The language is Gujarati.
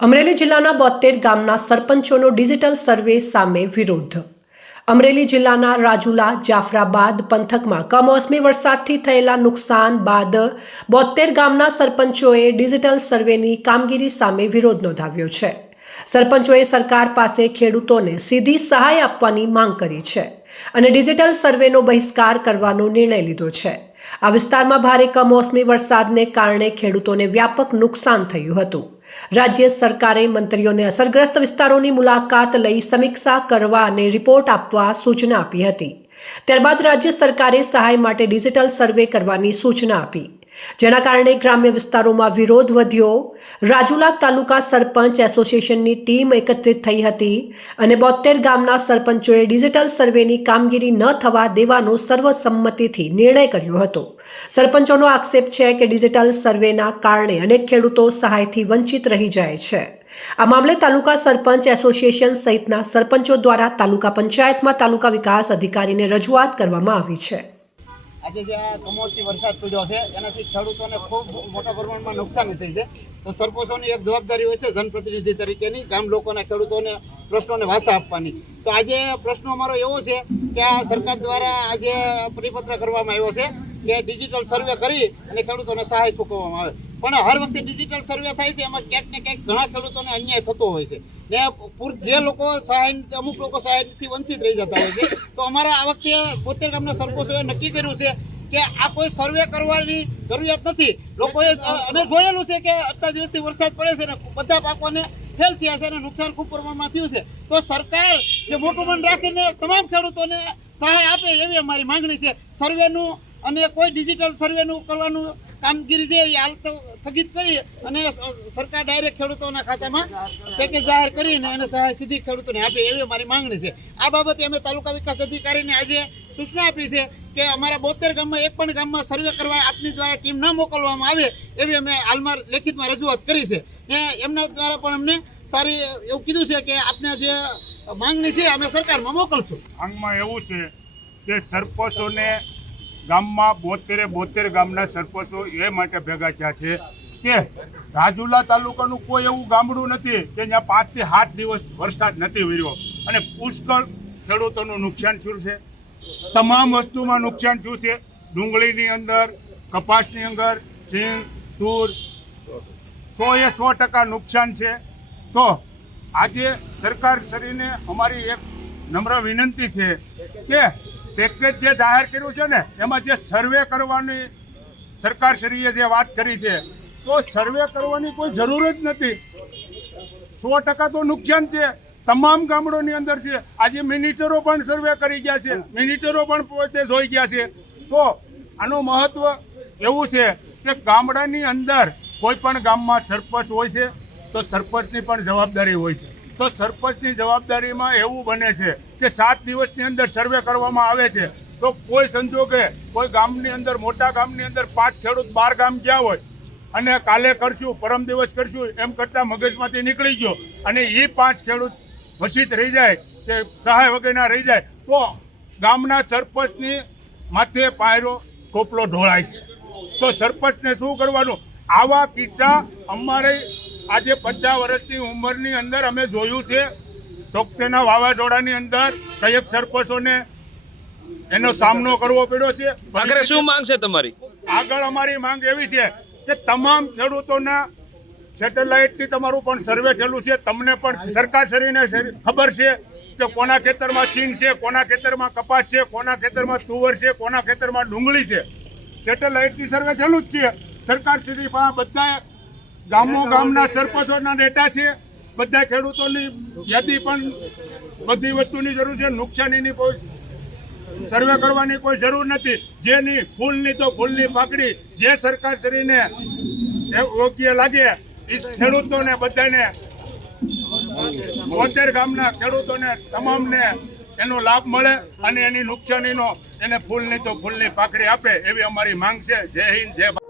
અમરેલી જિલ્લાના 72 ગામના સરપંચોનો ડિજિટલ સર્વે સામે વિરોધ. અમરેલી જિલ્લાના રાજુલા જાફરાબાદ પંથકમાં કમોસમી વરસાદથી થયેલા નુકસાન બાદ 72 ગામના સરપંચોએ ડિજિટલ સર્વેની કામગીરી સામે વિરોધ નોંધાવ્યો છે. સરપંચોએ સરકાર પાસે ખેડૂતોને સીધી સહાય આપવાની માંગ કરી છે અને ડિજિટલ સર્વેનો બહિષ્કાર કરવાનો નિર્ણય લીધો છે. આ વિસ્તારમાં ભારે કમોસમી વરસાદને કારણે ખેડૂતોને વ્યાપક નુકસાન થયું હતું. રાજ્ય સરકારે મંત્રીઓને અસરગ્રસ્ત વિસ્તારોની મુલાકાત લઈ સમીક્ષા કરવા અને રિપોર્ટ આપવા સૂચના આપી હતી. ત્યારબાદ રાજ્ય સરકારે સહાય માટે ડિજિટલ સર્વે કરવાની સૂચના આપી, જેના કારણે ગ્રામ્ય વિસ્તારોમાં વિરોધ વધ્યો. રાજુલા તાલુકા સરપંચ એસોસિએશનની ટીમ એકત્રિત થઈ હતી અને 72 ગામના સરપંચોએ ડિજિટલ સર્વેની કામગીરી ન થવા દેવાનો સર્વસંમતિથી નિર્ણય કર્યો હતો. સરપંચોનો આક્ષેપ છે કે ડિજિટલ સર્વેના કારણે અનેક ખેડૂતો સહાયથી વંચિત રહી જાય છે. આ મામલે તાલુકા સરપંચ એસોસિએશન સહિતના સરપંચો દ્વારા તાલુકા પંચાયતમાં તાલુકા વિકાસ અધિકારીને રજૂઆત કરવામાં આવી છે. આજે જે આ કમોસમી વરસાદ પડ્યો છે એનાથી ખેડૂતોને ખૂબ મોટા પ્રમાણમાં નુકસાની થઈ છે. તો સરપંચોની એક જવાબદારી હોય છે જનપ્રતિનિધિ તરીકેની, ગામ લોકોના ખેડૂતોને પ્રશ્નોને વાસા આપવાની. તો આજે પ્રશ્નો અમારો એવો છે કે આ સરકાર દ્વારા આજે પરિપત્ર કરવામાં આવ્યો છે કે ડિજિટલ સર્વે કરી અને ખેડૂતોને સહાય ચૂકવવામાં આવે. પણ હર વખતે ડિજિટલ સર્વે થાય છે એમાં ક્યાંક ને ક્યાંક ઘણા ખેડૂતોને અન્યાય થતો હોય છે ને જે લોકો સહાય, અમુક લોકો સહાયથી વંચિત રહી જતા હોય છે. તો અમારા આ વખતે 72 ગામના સરપંચોએ નક્કી કર્યું છે કે આ કોઈ સર્વે કરવાની જરૂરિયાત નથી. લોકોએ અને જોયેલું છે કે આટલા દિવસથી વરસાદ પડે છે ને બધા પાકોને ફેલ થયા છે અને નુકસાન ખૂબ પ્રમાણમાં થયું છે. તો સરકાર જે મોટું મન રાખીને તમામ ખેડૂતોને સહાય આપે એવી અમારી માંગણી છે. સર્વેનું અને કોઈ ડિજિટલ સર્વેનું કરવાનું કામગીરી છે એ હાલ તો સ્થગિત કરી અને સરકાર ડાયરેક્ટ ખેડૂતોના ખાતામાં પેકેજ જાહેર કરીને એને સહાય સીધી ખેડૂતોને આપે એવી અમારી માંગણી છે. આ બાબતે અમે તાલુકા વિકાસ અધિકારીને આજે સૂચના આપી છે કે અમારા 72 ગામમાં એક પણ ગામમાં સર્વે કરવા આપની દ્વારા ટીમ ન મોકલવામાં આવે એવી અમે હાલમાં લેખિતમાં રજૂઆત કરી છે. ને એમના દ્વારા પણ અમને સારી એવું કીધું છે કે આપને જે માંગણી છે અમે સરકારમાં મોકલશું. માંગમાં એવું છે કે સરપંચોને ગામમાં 72 ગામના સરપંચો એ માટે ભેગા થયા છે કે રાજુલા તાલુકાનું કોઈ એવું ગામડું નથી કે જ્યાં 5 થી 7 દિવસ વરસાદ નથી વર્યો અને પુષ્કળ ખેડૂતોનું નુકસાન થયું છે. તમામ વસ્તુમાં નુકસાન થયું છે. ડુંગળીની અંદર, કપાસની અંદર, સિંગ, તૂર 100% નુકસાન છે. તો આજે સરકાર શ્રીને અમારી એક નમ્ર વિનંતી છે કે પેકેજ જે જાહેર કર્યું છે ને એમાં જે સર્વે કરવાની સરકારશ્રીએ જે વાત કરી છે તો સર્વે કરવાની કોઈ જરૂર જ નથી. 100% તો નુકસાન છે. તમામ ગામડોની અંદર છે. આજે મિનિટરો પણ સર્વે કરી ગયા છે, મિનિટરો પણ પોતે જોઈ ગયા છે. તો આનું મહત્વ એવું છે કે ગામડાની અંદર કોઈ પણ ગામમાં સરપંચ હોય છે તો સરપંચની પણ જવાબદારી હોય છે. તો સરપંચની જવાબદારીમાં એવું બને છે કે 7 દિવસની અંદર સર્વે કરવામાં આવે છે. તો કોઈ સંજોગે કોઈ ગામની અંદર, મોટા ગામની અંદર 5 ખેડૂત 12 ગામ ગયા હોય અને કાલે કરશું, પરમ દિવસ કરશું એમ કરતાં મગજમાંથી નીકળી ગયો અને એ 5 ખેડૂત વંચિત રહી જાય કે સહાય વગરના રહી જાય તો ગામના સરપંચની માથે પાયરો ટોપલો ઢોળાય છે. તો સરપંચને શું કરવાનું? આવા કિસ્સા અમારે આજે 50 વર્ષની ઉંમરની અંદર અમે જોયું છે. તોકતેના વાવાઝોડાની અંદર કયેક સરપંચોને એનો સામનો કરવો પડ્યો છે. આગળ શું માંગ છે તમારી? આગળ અમારી માંગ એવી છે કે તમામ ખેડૂતોના સેટેલાઇટથી તમારું પણ સર્વે થયેલું છે. તમને પણ સરકારશ્રીને ખબર છે કે કોના ખેતરમાં સિંગ છે, કોના ખેતરમાં કપાસ છે, કોના ખેતરમાં તુવર છે, કોના ખેતરમાં ડુંગળી છે. સેટેલાઇટથી સર્વે થયેલું જ છે. સરકારશ્રી પાસે બધા ગામના સરપંચોના ડેટા છે. બધા ખેડૂતોની યાદી પણ બધી વસ્તુની જરૂર છે. નુકસાનીની કોઈ સર્વે કરવાની કોઈ જરૂર નથી. જેની ફૂલની તો ફૂલની પાકડી જે સરકારશ્રીને યોગ્ય લાગે એ ખેડૂતોને બધાને 72 ગામના ખેડૂતોને તમામને એનો લાભ મળે અને એની નુકસાનીનો એને ફૂલની તો ફૂલની પાકડી આપે એવી અમારી માંગ છે. જય હિન્દ, જય ભારત.